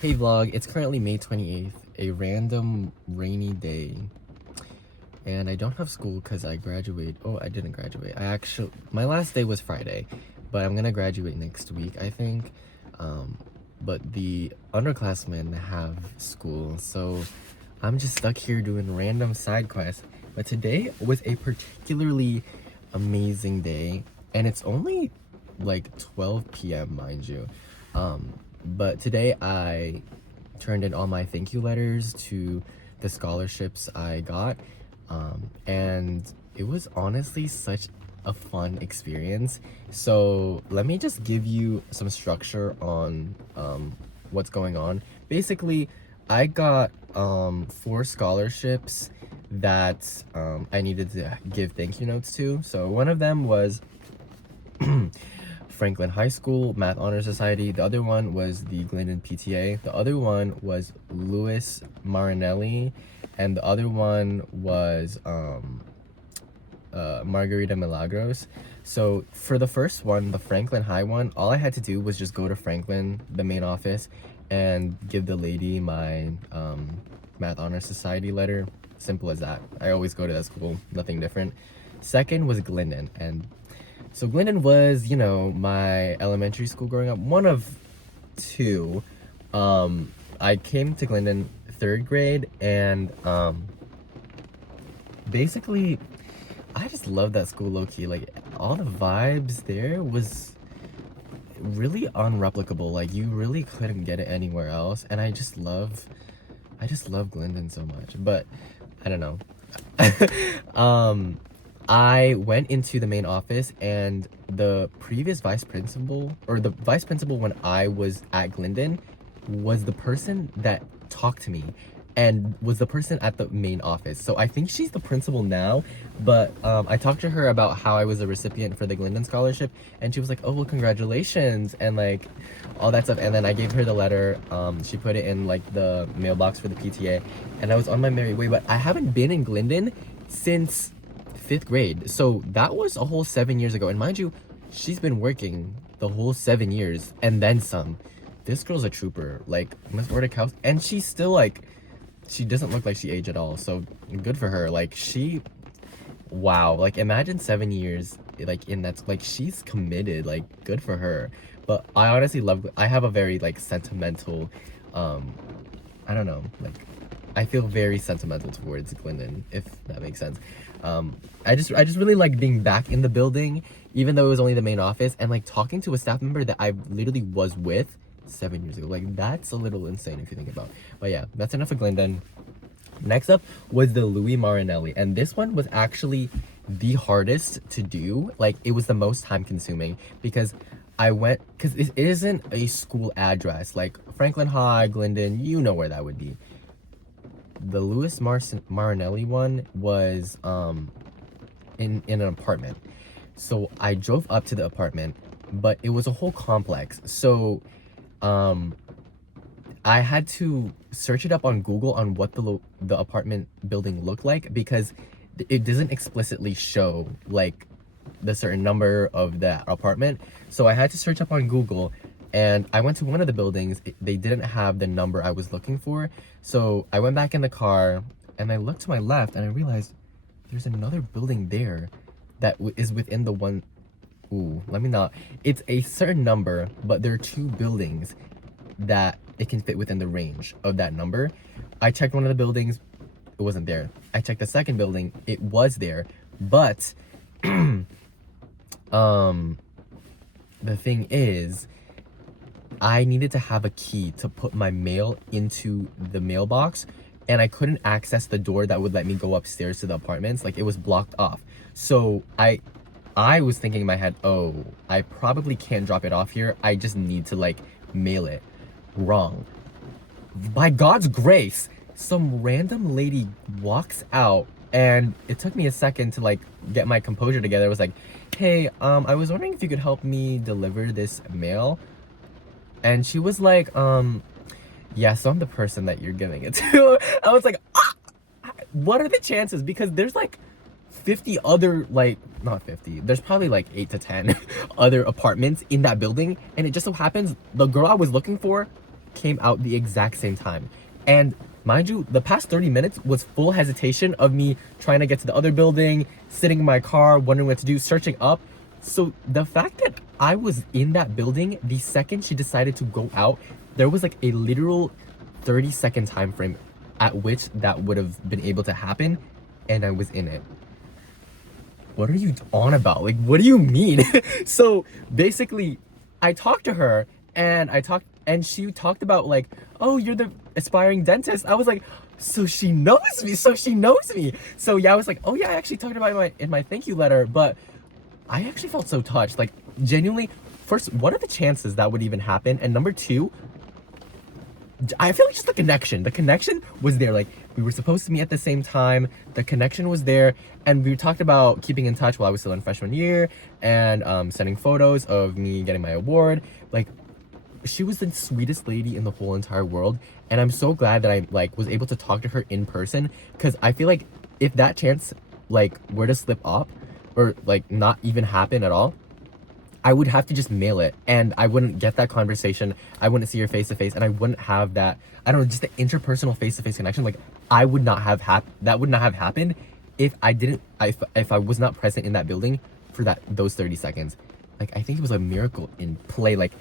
Hey vlog, it's currently May 28th, a random rainy day, and I don't have school because I graduate. Oh, I didn't graduate. My last day was Friday, but I'm gonna graduate next week, I think. But the underclassmen have school, so I'm just stuck here doing random side quests. But today was a particularly amazing day, and it's only like 12 p.m., mind you. But today I turned in all my thank you letters to the scholarships I got, and it was honestly such a fun experience. So let me just give you some structure on what's going on. Basically, I got 4 scholarships that I needed to give thank you notes to. So one of them was Franklin High School Math Honor Society. The other one was the Glendon PTA. The other one was Louis Marinelli, and the other one was Margarita Milagros. So for the first one, the Franklin High one, all I had to do was just go to Franklin, the main office, and give the lady my Math Honor Society letter. Simple as that. I always go to that school, nothing different. Second was Glendon, and so Glendon was, my elementary school growing up, one of two. I came to Glendon 3rd grade, and basically I just love that school low-key. Like, all the vibes there was really unreplicable. Like, you really couldn't get it anywhere else, and I just love Glendon so much. But I don't know. I went into the main office, and the previous vice principal, or the vice principal when I was at Glendon, was the person that talked to me and was the person at the main office. So I think she's the principal now, but I talked to her about how I was a recipient for the Glendon scholarship, and she was like, oh, well, congratulations, and like all that stuff. And then I gave her the letter. She put it in like the mailbox for the PTA, and I was on my merry way. But I haven't been in Glendon since 5th grade, so that was a whole 7 years ago. And mind you, she's been working the whole 7 years and then some. This girl's a trooper, like Miss Mordecai, and she's still like, she doesn't look like she aged at all. So good for her. Like, wow, like imagine 7 years like in that, like she's committed. Like, good for her. But I honestly I have a very like sentimental, I don't know, like I feel very sentimental towards Glendon, if that makes sense. I just really like being back in the building, even though it was only the main office, and like talking to a staff member that I literally was with 7 years ago. Like, that's a little insane if you think about it. But yeah, that's enough of Glendon. Next up was the Louis Marinelli, and this one was actually the hardest to do. Like, it was the most time consuming because because it isn't a school address like Franklin High, Glendon, you know where that would be. The Marinelli one was in an apartment. So I drove up to the apartment, but it was a whole complex. So I had to search it up on Google on what the apartment building looked like, because it doesn't explicitly show like the certain number of that apartment. So I had to search up on Google, and I went to one of the buildings. They didn't have the number I was looking for. So I went back in the car, and I looked to my left, and I realized there's another building there that is within the one. Ooh, let me not. It's a certain number, but there are 2 buildings that it can fit within the range of that number. I checked one of the buildings, it wasn't there. I checked the second building, it was there. But the thing is, I needed to have a key to put my mail into the mailbox, and I couldn't access the door that would let me go upstairs to the apartments. Like, it was blocked off. So I was thinking in my head, oh, I probably can't drop it off here. I just need to like mail it. Wrong. By God's grace, some random lady walks out, and it took me a second to like get my composure together. It was like, hey, I was wondering if you could help me deliver this mail. And she was like, yeah, so I'm the person that you're giving it to. I was like, ah! What are the chances? Because there's like 50 other, like, not 50, there's probably like 8 to 10 other apartments in that building, and it just so happens the girl I was looking for came out the exact same time. And mind you, the past 30 minutes was full hesitation of me trying to get to the other building, sitting in my car, wondering what to do, searching up. So the fact that I was in that building the second she decided to go out, there was like a literal 30-second time frame at which that would have been able to happen, and I was in it. What are you on about? Like, what do you mean? So basically, I talked to her and she talked about like, oh, you're the aspiring dentist. I was like, so she knows me. So she knows me. So yeah, I was like, oh yeah, I actually talked about it in my thank you letter, but I actually felt so touched. Like, genuinely, first, what are the chances that would even happen? And number two, I feel like just the connection was there. Like, we were supposed to meet at the same time. The connection was there, and we talked about keeping in touch while I was still in freshman year, and sending photos of me getting my award. Like, she was the sweetest lady in the whole entire world, and I'm so glad that I like was able to talk to her in person, because I feel like if that chance like were to slip up or like not even happen at all, I would have to just mail it, and I wouldn't get that conversation. I wouldn't see her face to face, and I wouldn't have that, I don't know, just the interpersonal face to face connection. Like, I would not have that would not have happened if I didn't if I was not present in that building for those 30 seconds. Like, I think it was a miracle in play. Like,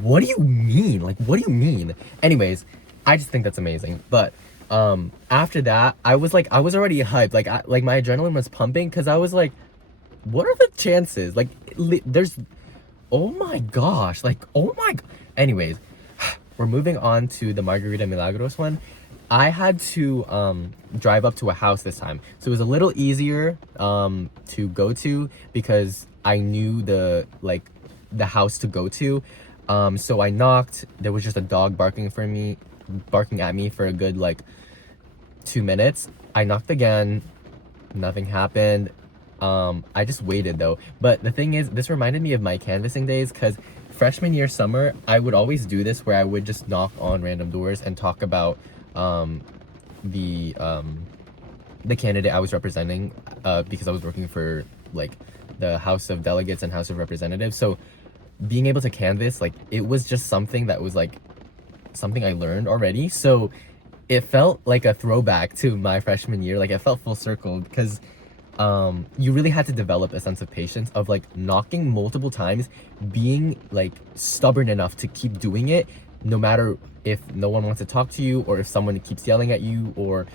what do you mean? Like, what do you mean? Anyways, I just think that's amazing. But after that, I was already hyped. Like, like my adrenaline was pumping, because I was like, what are the chances? Like, there's, oh my gosh, like, oh my, anyways, we're moving on to the Margarita Milagros one. I had to drive up to a house this time, so it was a little easier to go to, because I knew the house to go to. So I knocked. There was just a dog barking at me for a good like 2 minutes. I knocked again, nothing happened. I just waited though. But the thing is, this reminded me of my canvassing days, because freshman year summer, I would always do this where I would just knock on random doors and talk about the candidate I was representing, because I was working for like the House of Delegates and House of Representatives. So being able to canvass, like, it was just something that was like something I learned already. So it felt like a throwback to my freshman year. Like, it felt full circle, because you really had to develop a sense of patience of like knocking multiple times, being like stubborn enough to keep doing it no matter if no one wants to talk to you, or if someone keeps yelling at you, or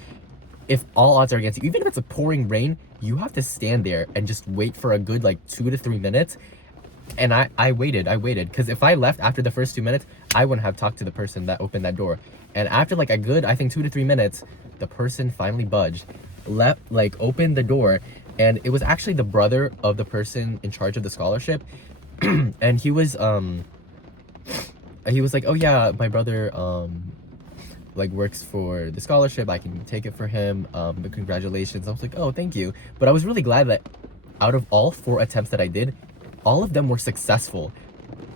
if all odds are against you. Even if it's a pouring rain, you have to stand there and just wait for a good like 2 to 3 minutes. And I waited, because if I left after the first 2 minutes, I wouldn't have talked to the person that opened that door. And after like a good, I think 2 to 3 minutes, the person finally budged, opened the door, and it was actually the brother of the person in charge of the scholarship. And he was like, oh yeah, my brother like works for the scholarship, I can take it for him, but congratulations. I was like, oh, thank you. But I was really glad that out of all 4 attempts that I did, all of them were successful.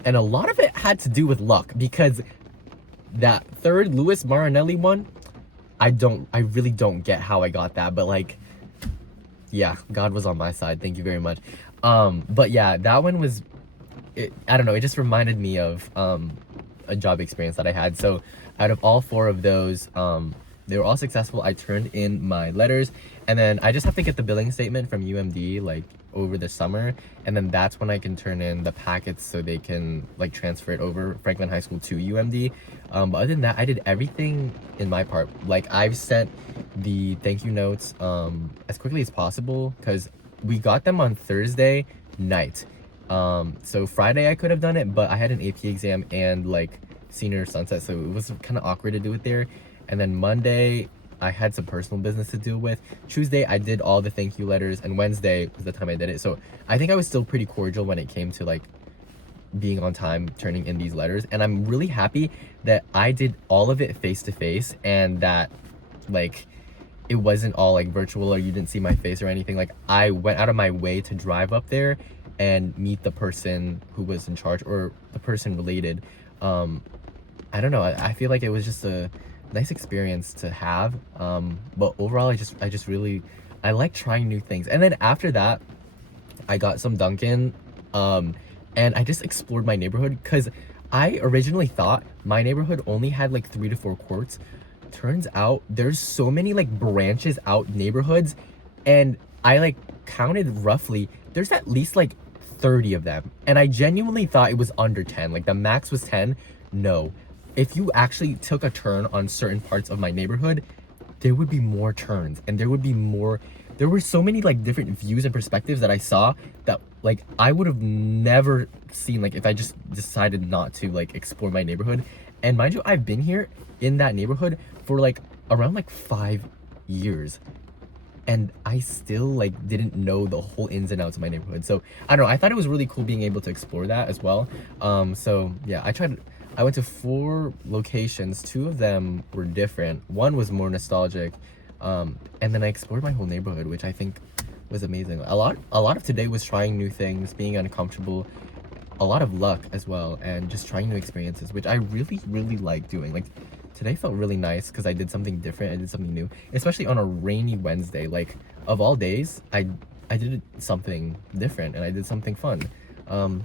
And a lot of it had to do with luck, because that third Louis Marinelli one, I really don't get how I got that, but like, yeah, God was on my side. Thank you very much. But yeah, that one was, I don't know, it just reminded me of a job experience that I had. So out of all 4 of those, they were all successful. I turned in my letters, and then I just have to get the billing statement from UMD like over the summer, and then that's when I can turn in the packets so they can like transfer it over Franklin High School to UMD. But other than that, I did everything in my part. Like, I've sent the thank you notes as quickly as possible, because we got them on Thursday night. So Friday I could have done it, but I had an AP exam and like senior sunset, so it was kind of awkward to do it there. And then Monday I had some personal business to deal with. Tuesday I did all the thank you letters, and Wednesday was the time I did it. So I think I was still pretty cordial when it came to like being on time turning in these letters, and I'm really happy that I did all of it face to face, and that like it wasn't all like virtual, or you didn't see my face or anything. Like, I went out of my way to drive up there and meet the person who was in charge, or the person related. I don't know, I feel like it was just a nice experience to have. But overall, I just really, I like trying new things. And then after that, I got some Dunkin', and I just explored my neighborhood, because I originally thought my neighborhood only had like 3 to 4 courts. Turns out there's so many like branches out neighborhoods, and I like counted roughly, there's at least like 30 of them. And I genuinely thought it was under 10. Like the max was 10. No. If you actually took a turn on certain parts of my neighborhood, there would be more turns and there would be more. There were so many like different views and perspectives that I saw that like I would have never seen like if I just decided not to like explore my neighborhood. And mind you, I've been here in that neighborhood for like around like 5 years, and I still like didn't know the whole ins and outs of my neighborhood. So I don't know. I thought it was really cool being able to explore that as well. So yeah, I went to 4 locations. 2 of them were different. One was more nostalgic, and then I explored my whole neighborhood, which I think was amazing. A lot of today was trying new things, being uncomfortable, a lot of luck as well, and just trying new experiences, which I really, really like doing. Like today felt really nice because I did something different. I did something new, especially on a rainy Wednesday. Like of all days, I did something different and I did something fun. Um,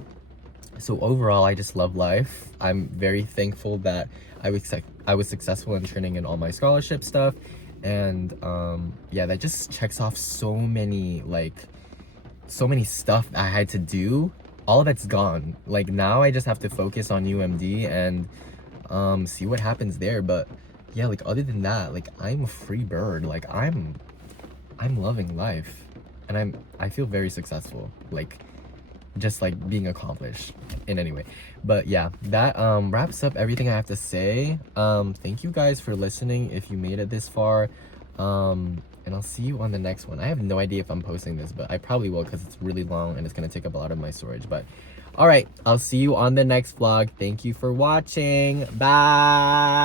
so overall, I just love life. I'm very thankful that I was successful in turning in all my scholarship stuff, and yeah, that just checks off so many stuff I had to do. All of that's gone. Like now I just have to focus on UMD and see what happens there. But yeah, like other than that, like I'm a free bird. Like I'm loving life, and I feel very successful. Like just like being accomplished in any way. But yeah, that wraps up everything I have to say. Thank you guys for listening if you made it this far. And I'll see you on the next one. I have no idea if I'm posting this, but I probably will because it's really long and it's gonna take up a lot of my storage. But all right, I'll see you on the next vlog. Thank you for watching. Bye.